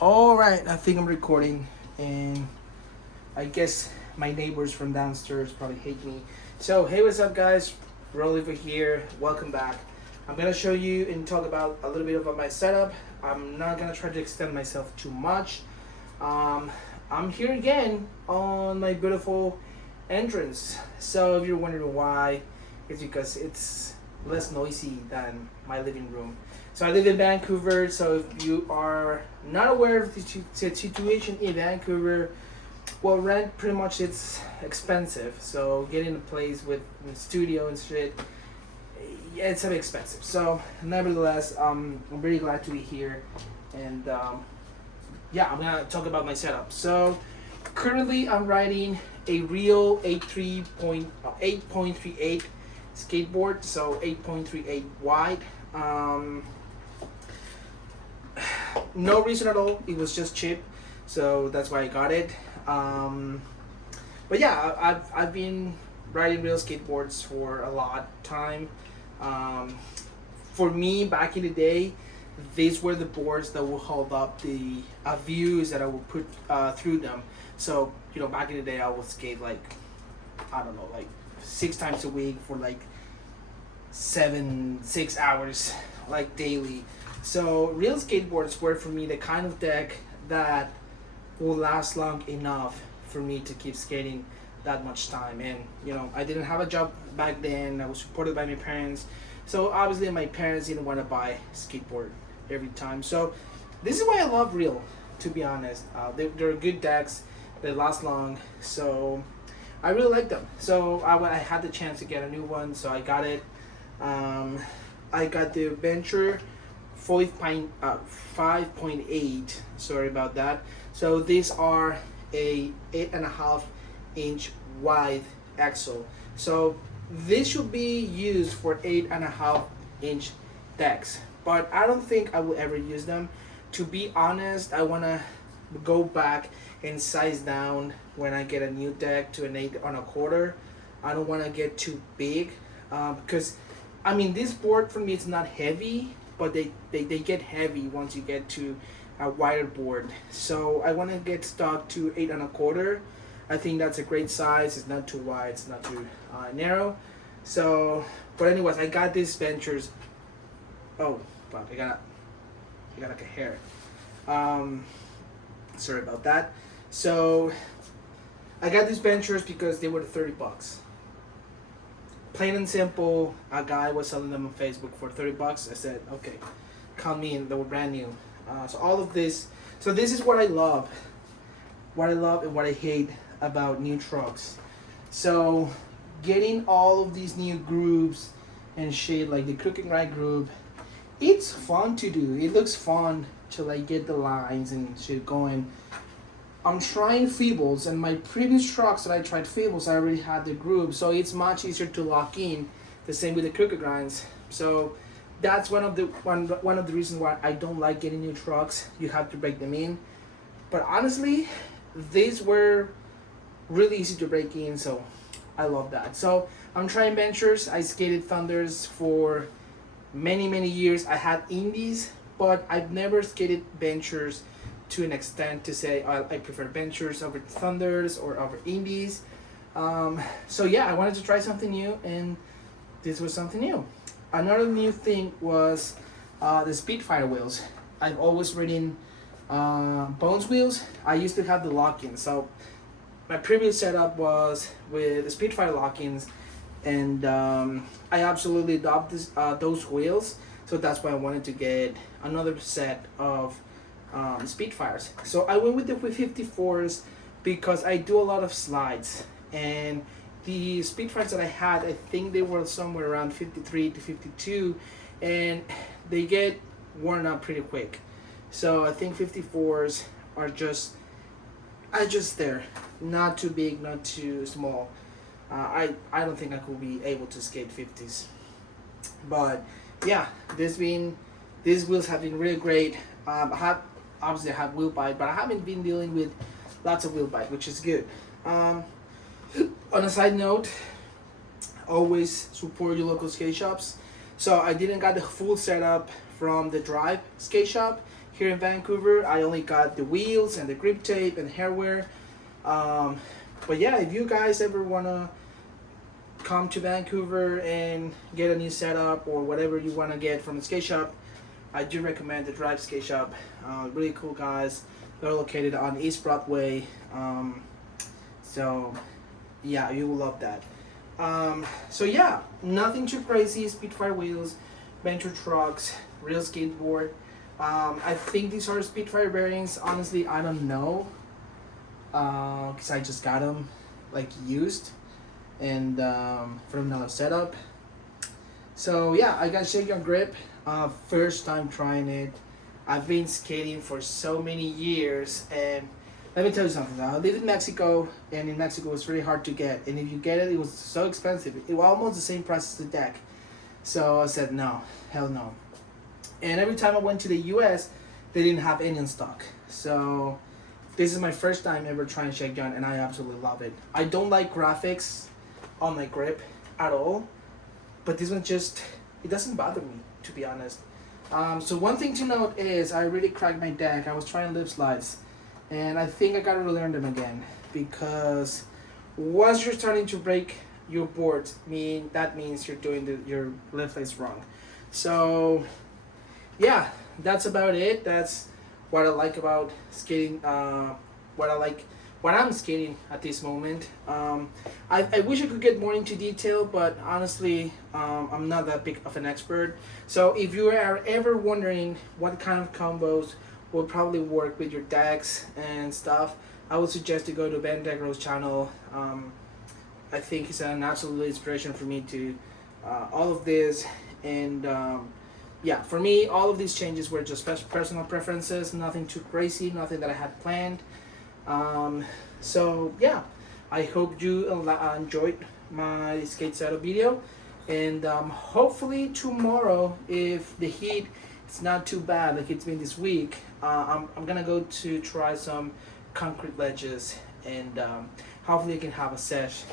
All right, I think I'm recording, and I guess my neighbors from downstairs probably hate me. So, hey, what's up, guys? Roll over here. Welcome back. I'm gonna show you and talk about a little bit about my setup. I'm not gonna try to extend myself too much. Um, I'm here again on my beautiful entrance. So, if you're wondering why, it's because it's less noisy than my living room. So I live in Vancouver. So if you are not aware of the situation in Vancouver, well, rent pretty much it's expensive. So getting a place with a studio and shit, yeah, it's a bit expensive. So nevertheless, I'm really glad to be here, and yeah, I'm gonna talk about my setup. So currently, I'm riding a real 8.38 skateboard, so 8.38 wide. Um, no reason at all. It was just cheap, so that's why I got it. Um, but yeah, I've been riding real skateboards for a lot of time. Um, for me, back in the day, these were the boards that will hold up the views that I would put through them. So back in the day, I would skate like I don't know, like 6 times a week for like 6 hours, like daily. So real skateboards were for me the kind of deck that will last long enough for me to keep skating that much time. And I didn't have a job back then. I was supported by my parents, so obviously my parents didn't want to buy skateboard every time. So this is why I love real. To be honest, they're good decks. They last long. So I really like them. So I had the chance to get a new one, so I got it. Um, I got the Venture 5.8. Sorry about that. So these are a 8.5 inch wide axle. So this should be used for 8.5 inch decks. But I don't think I will ever use them. To be honest, I wanna go back and size down when I get a new deck to an 8.25. I don't want to get too big, because I mean this board for me it's not heavy, but they get heavy once you get to a wider board. So I want to get stuck to 8.25. I think that's a great size. It's not too wide. It's not too narrow. So, but anyways, I got these Ventures. Oh, fuck! I got like a hair. Um, Sorry about that. So I got these Ventures because they were $30. Plain and simple. A guy was selling them on Facebook for $30. I said, okay, count me in. They were brand new. So all of this. So this is what I love. What I love and what I hate about new trucks. So getting all of these new grooves and shit like the Crooked Ride groove, it's fun to do. It looks fun to like get the lines and shit going. I'm trying Feebles, and my previous trucks that I tried Feebles, I already had the groove, so it's much easier to lock in. The same with the Crooked Grinds. So that's one of the reasons why I don't like getting new trucks. You have to break them in. But honestly, these were really easy to break in, so I love that. So I'm trying Ventures. I skated Thunders for many years. I had Indies, but I've never skated Ventures to an extent to say I prefer Ventures over Thunders or over Indies. So yeah, I wanted to try something new, and this was something new. Another new thing was the Speedfire wheels. I've always ridden Bones wheels. I used to have the lock-ins. So my previous setup was with the Speedfire lock-ins, and I absolutely adopted those wheels. So that's why I wanted to get another set of Speedfires. So I went with the 54s because I do a lot of slides, and the Speedfires that I had, I think they were somewhere around 53 to 52, and they get worn out pretty quick. So I think 54s are just there, not too big, not too small. I don't think I could be able to skate 50s, but yeah, these wheels have been really great. I have wheel bite, but I haven't been dealing with lots of wheel bite, which is good. On a side note, always support your local skate shops. So I didn't got the full setup from the Drive skate shop here in Vancouver. I only got the wheels and the grip tape and hardware. But yeah, if you guys ever wanna come to Vancouver and get a new setup or whatever you wanna get from the skate shop, I do recommend the Drive Skate Shop. Really cool guys. They're located on East Broadway. So yeah, you will love that. So yeah, nothing too crazy. Spitfire wheels, Venture trucks, real skateboard. I think these are Spitfire bearings. Honestly, I don't know, cause I just got them like used and from another setup. So yeah, I got Shakedown grip. First time trying it. I've been skating for so many years, and let me tell you something. I live in Mexico, and in Mexico it's really hard to get. And if you get it, it was so expensive. It was almost the same price as the deck. So I said no, hell no. And every time I went to the U.S., they didn't have any in stock. So this is my first time ever trying Shakedown, and I absolutely love it. I don't like graphics on my grip at all, but this one just, it doesn't bother me, to be honest. So one thing to note is I really cracked my deck. I was trying lip slides, and I think I gotta relearn them again, because once you're starting to break your boards, that means you're doing your lip slides wrong. So yeah, that's about it. That's what I like about skating. What I'm skating at this moment. I wish I could get more into detail, but honestly, I'm not that big of an expert. So if you are ever wondering what kind of combos will probably work with your decks and stuff, I would suggest to go to Ben Degro's channel. I think he's an absolute inspiration for me to all of this. And yeah, for me, all of these changes were just personal preferences, nothing too crazy, nothing that I had planned. So yeah, I hope you enjoyed my skate setup video, and hopefully tomorrow, if the heat is not too bad like it's been this week, I'm gonna go to try some concrete ledges, and hopefully I can have a sesh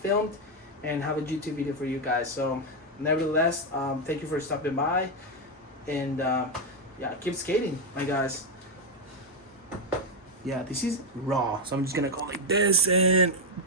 filmed and have a YouTube video for you guys. So nevertheless, thank you for stopping by, and yeah, keep skating, my guys. Yeah, this is raw, so I'm just gonna go like this and